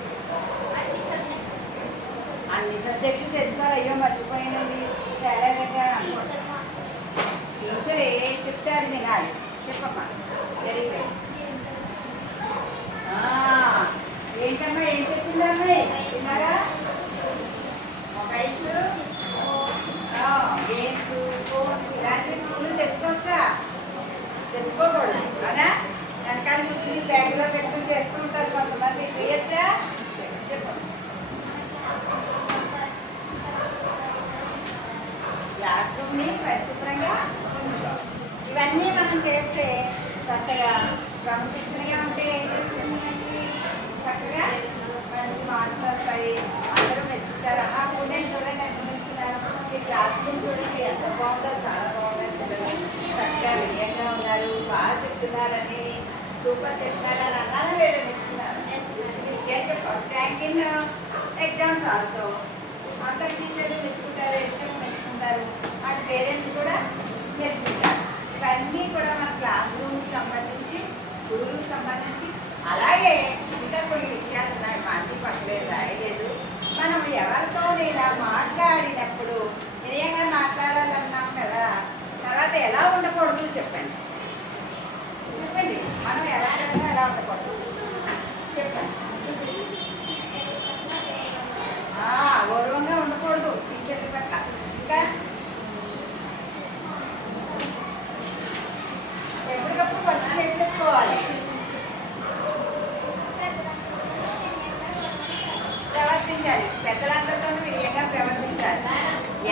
అన్ని సబ్జెక్టులు తెచ్చుకోవాలి. అయ్యో మర్చిపోయినండి, తేలేదంగా అనుకోండి. టీచర్ ఏ చెప్తే అది వినాలి. చెప్పమ్మా. Very good. ఏంటమ్మా, ఏం చెప్పిందమ్మా? విన్నారా? మొబైల్స్, గేమ్స్, ఫోన్స్ ఇలాంటివి స్కూల్ తెచ్చుకోవచ్చా? తెచ్చుకోకూడదు, అవునా? వెనకాల కూర్చుని బ్యాగ్లో పెట్టుకుని చేస్తూ ఉంటారు కొంతమంది. చేయొచ్చా? చెప్పండి. క్లాస్ రూమ్ని పరిశుభ్రంగా ఉంచుకోవాలి. ఇవన్నీ మనం చేస్తే చక్కగా క్రమశిక్షణగా ఉంటే ఏం చేస్తుంది? చక్కగా మంచి మార్కులు వస్తాయి, అందరూ మెచ్చుకుంటారు. ఆ స్టూడెంట్ చూడండి ఎంత మెచ్చుకున్నారు. ఈ క్లాస్ రూమ్ చూడండి ఎంత బాగుందో, చాలా బాగుందని పిల్లలు చక్కగా వినయంగా ఉన్నారు, బాగా చెప్తున్నారు, అని సూపర్ చెప్తున్నారు అని అన్నారా లేదా? మెచ్చుకున్నారు. Get first rank in exams also. అందరు టీచర్లు మెచ్చుకుంటారు, ఎగ్జామ్ మెచ్చుకుంటారు, అటు పేరెంట్స్ కూడా మెచ్చుకుంటారు. ఇవన్నీ కూడా మన క్లాస్ రూమ్కి సంబంధించి, స్కూల్కి సంబంధించి. అలాగే ఇంకా కొన్ని విషయాలు ఉన్నాయి, మా అన్ని పట్టలేదు, రాయలేదు. మనం ఎవరితోనైనా మాట్లాడినప్పుడు వినయంగా మాట్లాడాలన్నాం కదా, తర్వాత ఎలా ఉండకూడదు చెప్పండి. చెప్పండి. మనం ఎవరికైనా ఎలా ఉండకూడదు చెప్పండి. గౌరవంగా ఉండకూడదు టీచర్ల పట్ల. ఇంకా ఎప్పటికప్పుడు వర్క్ చేసేసుకోవాలి. ప్రవర్తించాలి, పెద్దలందరితోనూ వినయంగా ప్రవర్తించాలి.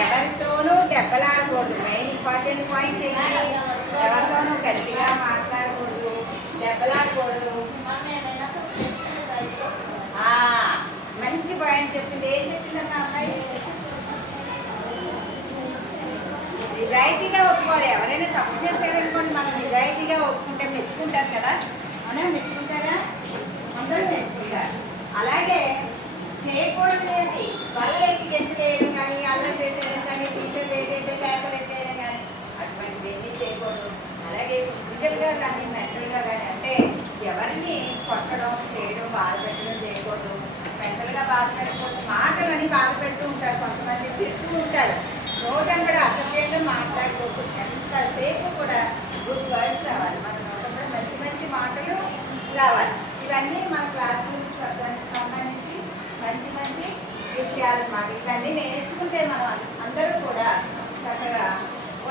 ఎవరితోనూ దెబ్బలాడకూడదు. మెయిన్ ఇంపార్టెంట్ పాయింట్ ఏంటి? ఎవరితోనూ గట్టిగా మాట్లాడకూడదు, దెబ్బలాడకూడదు. మంచి పాయింట్ చెప్పింది. ఏం చెప్పిందమ్మా అమ్మాయి? నిజాయితీగా ఒప్పుకోవాలి. ఎవరైనా తప్పు చేశారనుకోండి, మనం నిజాయితీగా ఒప్పుకుంటే మెచ్చుకుంటారు కదా. మనం మెచ్చుకుంటారా? అందరూ మెచ్చుకుంటారు. అలాగే చేయకూడదు ఏంటి? బల్లెక్కి గెంతులు వేయడం కానీ, అల్లరి చేసేయడం కానీ, టీచర్లు ఏదైతే పేపర్ ఎట్టేయడం కానీ, అటువంటివి ఏమీ చేయకూడదు. అలాగే ఫిజికల్గా కానీ, మెంటల్గా కానీ, అంటే ఎవరిని కొట్టడం, చేయడం, బాధ పెట్టడం చేయకూడదు. మెంటల్గా బాధ పెట్టకూడదు. మాటలని బాధ పెడుతూ ఉంటారు, కొంతమంది తిడుతూ ఉంటారు. నోటం కూడా అసభ్యంగా మాట్లాడుకోకూడదు. ఎంతసేపు కూడా గుడ్ వర్డ్స్ రావాలి, మన నోట కూడా మంచి మంచి మాటలు రావాలి. ఇవన్నీ మన క్లాస్ రూమ్ సంబంధించి మంచి మంచి విషయాలు అన్నమాట. ఇవన్నీ నేర్చుకుంటే మనం అందరూ కూడా చక్కగా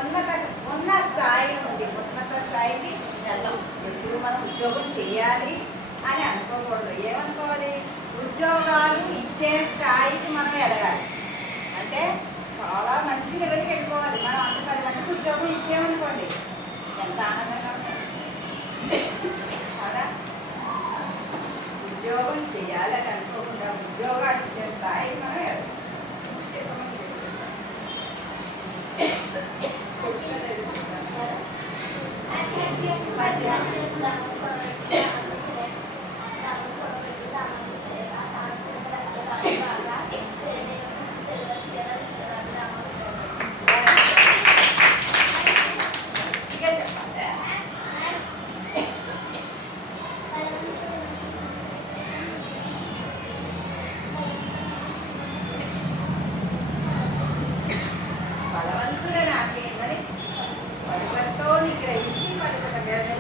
ఉన్నత స్థాయి నుండి ఉన్నత స్థాయికి వెళ్ళాం. ఎప్పుడు మనం ఉద్యోగం చేయాలి అని అనుకోకూడదు. ఏమనుకోవాలి? ఉద్యోగాలు ఇచ్చే స్థాయికి మనం ఎదగాలి. అంటే చాలా మంచి లెవెల్కి వెళ్ళిపోవాలి. మనం అంత 10 మందికి ఉద్యోగం ఇచ్చామనుకోండి, ఎంత ఆనందంగా ఉంటుంది. చాలా ఉద్యోగం చేయాలని అనుకోకుండా ఉద్యోగాలు ఇచ్చే స్థాయికి మనం ఎదగాలి.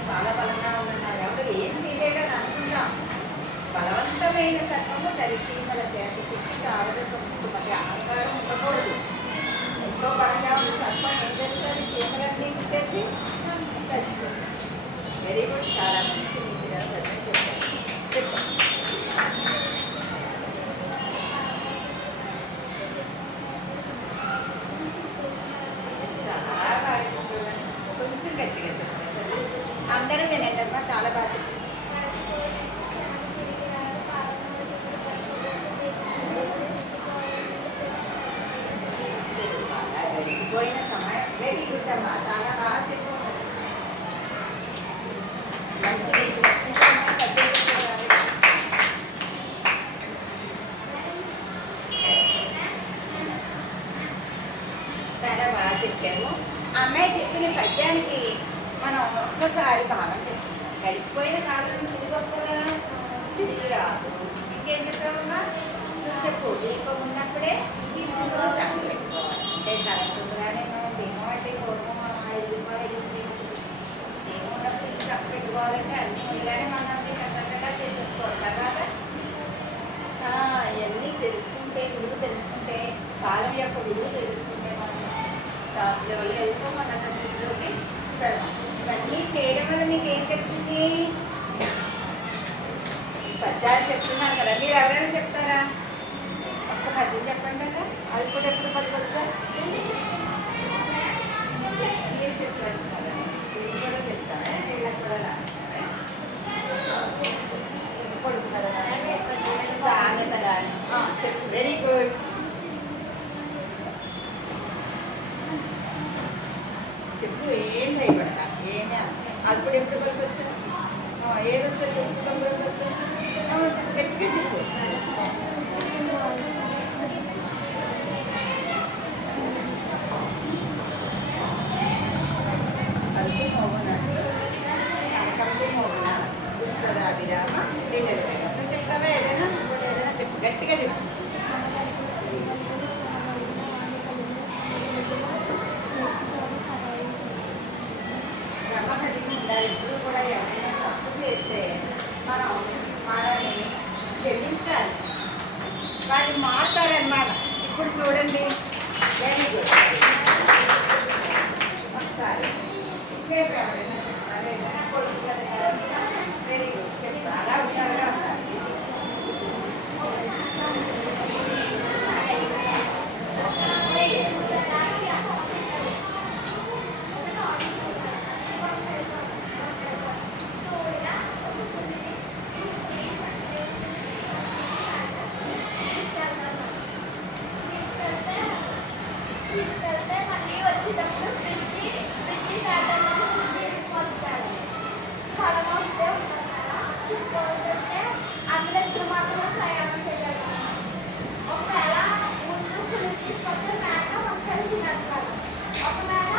చాలా బలంగా ఉంటున్నారు. ఎవరు ఏం చేయలేదని అనుకుంటాం. బలవంతమైన సర్పము చరిచీమల చేత చిక్కి చాలా సుమతి అహంకారం ఉండకూడదు. ఎంతో బలంగా ఉన్న సర్పం ఏం చేస్తుంది? చీమలన్నీ కుట్టేసి చచ్చిపోతుంది. వెరీ గుడ్, చాలా మంచి మీకు చెప్పారు. చాలా బాగా చెప్పారు. కొంచెం గట్టిగా చెప్పారు. అందరూ వినండి అమ్మా, చాలా బాగా చెప్పారు. గడిచిపోయిన సమయం వెరీ గుడ్ అమ్మా, చాలా బాగా చెప్పారు. మంచిది. చాలా బాగా చెప్పాము. అమ్మాయి చెప్పిన పద్యానికి మనం ఒక్కసారి భావం చెప్తున్నాం. గడిచిపోయిన కాలం తిరిగి వస్తుందా? తిరిగి రాదు. ఇంకేం చెప్పామమ్మా? నువ్వు చెప్పు. దీపం ఉన్నప్పుడే నువ్వు చక్కగా పెట్టుకోవాలి. అంటే కరెంట్ ఉండగానే మనం దీపం అంటే పూర్వం 5 రూపాయలు అయ్యింది. దీపం ఉన్నప్పుడు ఇది చక్క పెట్టుకోవాలంటే అన్నీ ఉండగానే మనం అన్నీ కరెక్ట్గా చేసేసుకోవాలి. తర్వాత ఇవన్నీ తెలుసుకుంటే, విలువ తెలుసుకుంటే, కాలం యొక్క విలువ తెలుసుకుంటే మనం దాంట్లో వెళ్తూ మన కష్టంలోకి పెడతాం. ఇవన్నీ చేయడం వల్ల మీకు ఏం తెలిసింది? పద్యాలు చెప్తున్నాను కదా, మీరు ఎవరైనా చెప్తారా? ఒక్క పద్యం చెప్పండి కదా. అది కూడా ఎప్పుడు పలికొచ్చా? మీరు చెప్పేస్తారా? మీరు కూడా చెప్తారా? వీళ్ళకి కూడా కొడుకున్నారా? సామెత కానీ చెప్పు. Very good. చెప్పు. ఏం భయపడతా, ఏమి అప్పుడు ఎప్పుడు పలికొచ్చు? ఏదొస్తే చెప్పు. పలికొచ్చు గట్టిగా చెప్పు. అరుపు మోగున కనకంపు మోగున విశ్వదాభిరామ వెంకటరమణ. నువ్వు చెప్తావా ఏదైనా? ఇంకోటి ఏదైనా చెప్పు, గట్టిగా చెప్పు. క్రమ కలిగి ఉండాలి. ఇప్పుడు కూడా ఎవరైనా తప్పు చేస్తే మనం వాళ్ళని క్షమించాలి. వాళ్ళు మారుతారనమాట. ఇప్పుడు చూడండి. Very good. ఒకసారి ఇంకేం ఎవరైనా చెప్తారు? ఏదైనా కొడుకు కదా. Very good. చెప్పు. అలా హుషారుగా ఉండాలి. తీసుకెళ్తే మళ్ళీ వచ్చేటప్పుడు బ్రిడ్జి కొడతాడు. కళలో ఉంటే ఉంటారు కదా, షిప్ పోతుంటే అందులో ఇద్దరు మాత్రమే ప్రయాణం చేయగలరు. ఒకవేళ ముందు పులి తీసుకొస్తే మేక ఒకసారి తినేస్తారు. ఒకవేళ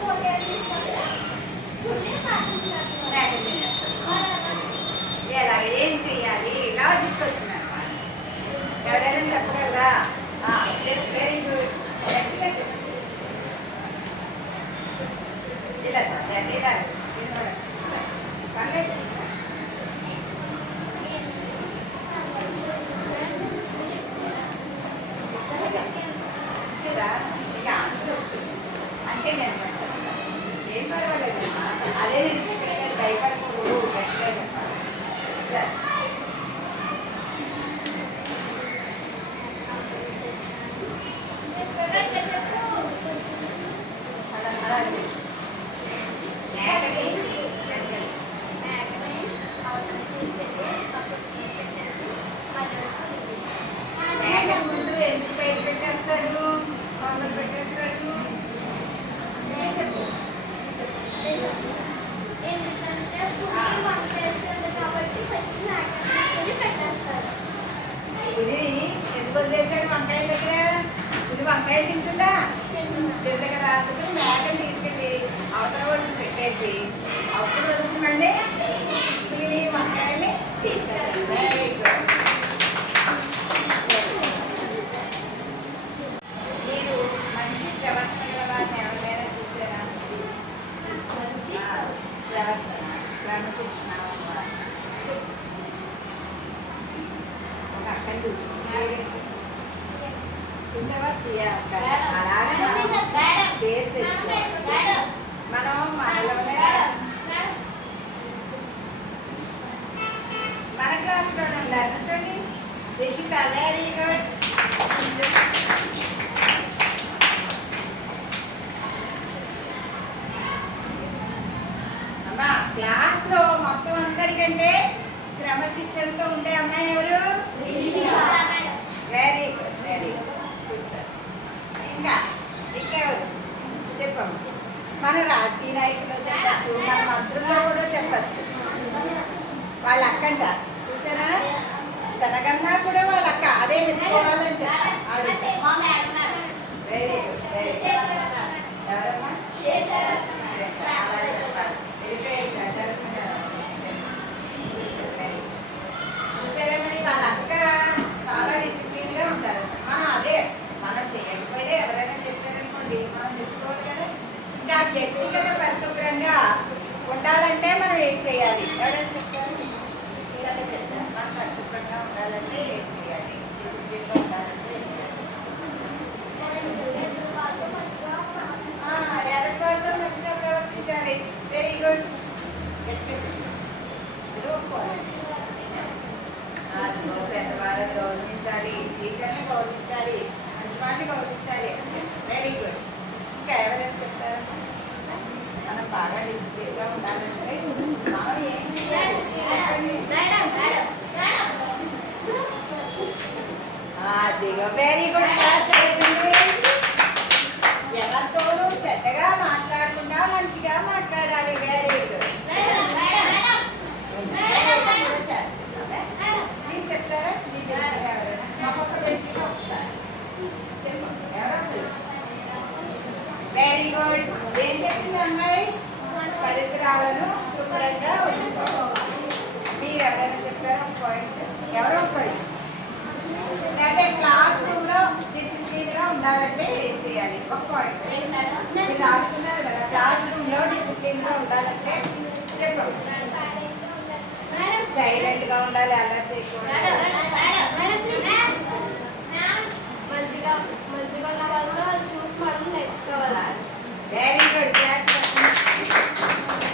పోటీలు తీసుకొస్తే పులి మేక తినేస్తారు. ఎలా ఏం చెయ్యాలి? లాజిక్ వస్తుంది అనమాట. ఎవరైనా చెప్పగలరా? Very good. గట్టిగా చెప్పు. ఇలా ఇలా పర్లేదు. ఇక ఆన్సర్ వచ్చింది అంటే నేను ఏం పర్వాలేదు. అదే నేను చెప్పాను, భయపడకూడదు, గట్టిగా చెప్పాలి. అలాగే మేకని మేక ముందు ఎందుకు బయట పెట్టేస్తాడు, మొదలు పెట్టేస్తాడు? చెప్పు. ఇది ఎందుకు వదిలేసాడు వంకాయల దగ్గర? ఇది వంకాయలు తింటుందా? తింటుంది కదా. అందుకని మేకని తీసుకెళ్ళి అవతల వాళ్ళు పెట్టేసి అప్పుడు వచ్చి మళ్ళీ ఇది వంకాయల్ని తీసుకెళ్ళాలి. Very good. మీరు మంచి ప్రవర్తన గల వారిని ఎవరైనా చూసారా? ప్రవర్తన క్రమశిక్షణ ఒక అక్కని చూసి చూసావా? ప్రియా అక్క. అలాగే మనం పేరు తెచ్చుకోవాలి. మనం మనలోనే మన క్లాస్లోనే ఉండాలి. చూడండి రిషిత, వెరీ గుడ్. అమ్మా క్లాస్లో మొత్తం అందరికంటే క్రమశిక్షణతో ఉండే అమ్మాయి ఎవరు? Very good, very good. ఇంకా ఇంకెవరు చెప్పమ్మా? మన రాజకీయ నాయకులు చెప్పచ్చు, మన మంత్రుల్లో కూడా చెప్పచ్చు. వాళ్ళ అక్కంట చూసారా? తనకన్నా కూడా వాళ్ళ అక్క అదే మెచ్చుకోవాలని చెప్పారు. Very good, very good. ఎవరమ్మా? అలాగే చెప్పాలి. చూసారా? మరి వాళ్ళ అక్క చాలా డిసిప్లిన్గా ఉంటారు. మనం అదే మనం చేయకపోతే ఎవరైనా చెప్పారనుకోండి మనం తెచ్చుకోవాలి కదా. ఇంకా వ్యక్తిగత పరిశుభ్రంగా ఉండాలంటే మనం ఏం చేయాలి? ఎవరైనా చెప్తారు? ఇలాగే చెప్తారు. మనం పరిశుభ్రంగా ఉండాలంటే ఏం చేయాలి? డిసిప్లిన్గా ఉండాలంటే ఏం చేయాలి? ఎదటివాళ్ళతో మంచిగా ప్రవర్తించాలి. Very good. పెద్దవాళ్ళని గౌరవించాలి, టీచర్ని గౌరవించాలి, మంచి వాడిని గౌరవించాలి. Very good. ఇంకా ఎవరైనా చెప్తారా? మనం బాగా డిసిప్లిన్గా ఉండాలంటే మనం ఏం చేయాలి? అదిగో వెరీ గుడ్. ఎవరితోనూ చెడ్డగా మాట్లాడకుండా మంచిగా మాట్లాడాలి. Very good. మీరు చెప్తారా? Very good. ఏం చెప్పింది అమ్మాయి? పరిసరాలను శుభ్రంగా ఉంచుకోవాలి. మీరు ఎవరైనా చెప్తారా పాయింట్? ఎవరో పాయింట్ లేకపోతే క్లాస్ రూమ్లో డిసిప్లిన్గా ఉండాలంటే ఏం చేయాలి? ఒక పాయింట్ మీరు రాస్తున్నారు కదా. క్లాస్ రూమ్లో డిసిప్లిన్గా ఉండాలంటే చెప్పండి. సైలెంట్గా ఉండాలి, అలర్ట్ చేయకూడదు. మంచిగా ఉన్న వాళ్ళు చూసి మనం నేర్చుకోవాలి. Very good.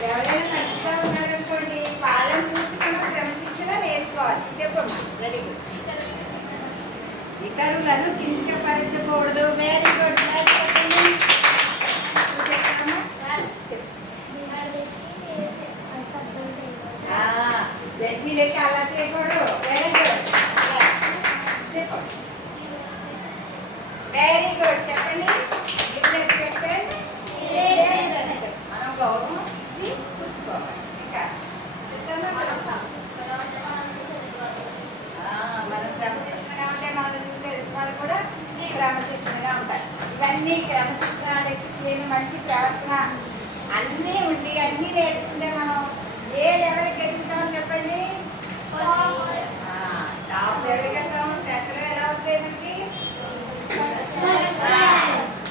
ఎవరైనా మంచిగా ఉన్నారనుకోండి వాళ్ళని చూసి మనం క్రమశిక్షణ నేర్చుకోవాలి. చెప్పమ్మా. Very good. ఇతరులను కించపరచకూడదు. Very good. వెజ్జీలకి అలా చేయకూడదు. Very good. చెప్పండి. Very good. చెప్పండి. మనం గౌరవం ఇచ్చి పుచ్చుకోవాలి. ఇంకా మనం క్రమశిక్షణగా ఉంటే మనల్ని చూసే వాళ్ళు కూడా క్రమశిక్షణగా ఉంటాయి. ఇవన్నీ క్రమశిక్షణ, డిసిప్లిన్, మంచి ప్రవర్తన అన్నీ ఉండి అన్నీ నేర్చుకుంటే మనం ఏ లెవెల్కి ఎదుగుతామని చెప్పండి? టాప్ లెవెల్కి వెళ్తాము. 10th లో ఎలా వస్తాయి మనకి?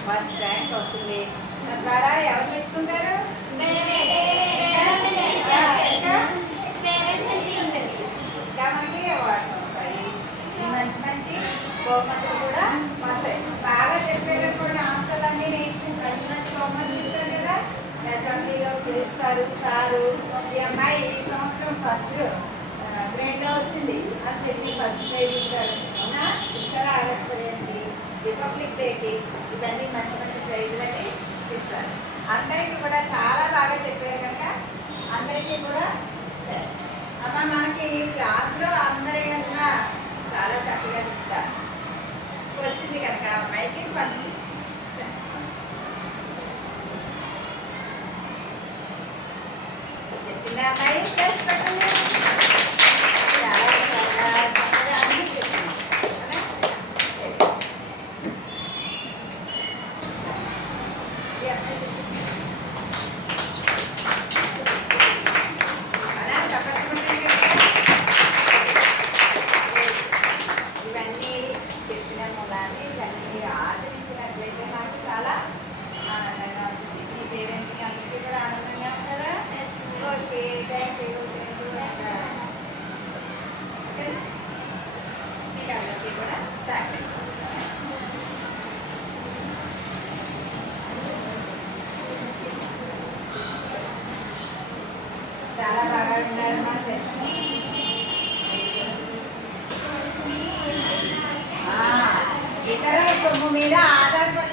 ఫస్ట్ ర్యాంక్ వస్తుంది. తద్వారా ఎవరు మెచ్చుకుంటారు? ఇంకా మనకి అవార్డ్స్ వస్తాయి. మంచి మంచి బహుమతులు కూడా వస్తాయి. బాగా చెప్పారు కూడా ఆన్సర్లు అన్నీ మంచి మంచి బహుమతులు ఇస్తారు కదా. అసెంబ్లీలో పిలుస్తారు సారు. ఈ అమ్మాయి ఈ సంవత్సరం ఫస్ట్ గ్రేడ్లో వచ్చింది అని చెప్పి ఫస్ట్ ప్రైజ్ ఇస్తాడు. అవునా? ఇస్తారా? ఆగకపోయింది రిపబ్లిక్ డేకి ఇవన్నీ మంచి మంచి ప్రైజులని ఇస్తారు. అందరికీ కూడా చాలా బాగా చెప్పారు కనుక అందరికీ కూడా అమ్మ మనకి క్లాస్లో అందరికన్నా చాలా చక్కగా చెప్తారు. వచ్చింది కనుక అమ్మాయికి ఫస్ట్ చెప్పింది అమ్మాయి ప్లస్ పెట్టండి. చాలా చాలా చక్కగా అన్నీ చెప్తున్నాం కదా. ఈ అమ్మాయి చెప్పింది. అలా చెప్పకుండా ఇవన్నీ చెప్పిన మూలాన్ని ఇవన్నీ మీరు ఆచరించినట్లయితే నాకు చాలా ఆనందంగా ఉంటుంది. మీ పేరెంట్స్కి అందరికీ కూడా ఆనందంగా ఉంటారా? Okay, thank you. మీకు అందరికీ కూడా థ్యాంక్ యూ. చాలా బాగా ఉన్నారు మా సెషన్. ఇతర సొమ్ము మీద ఆధారపడి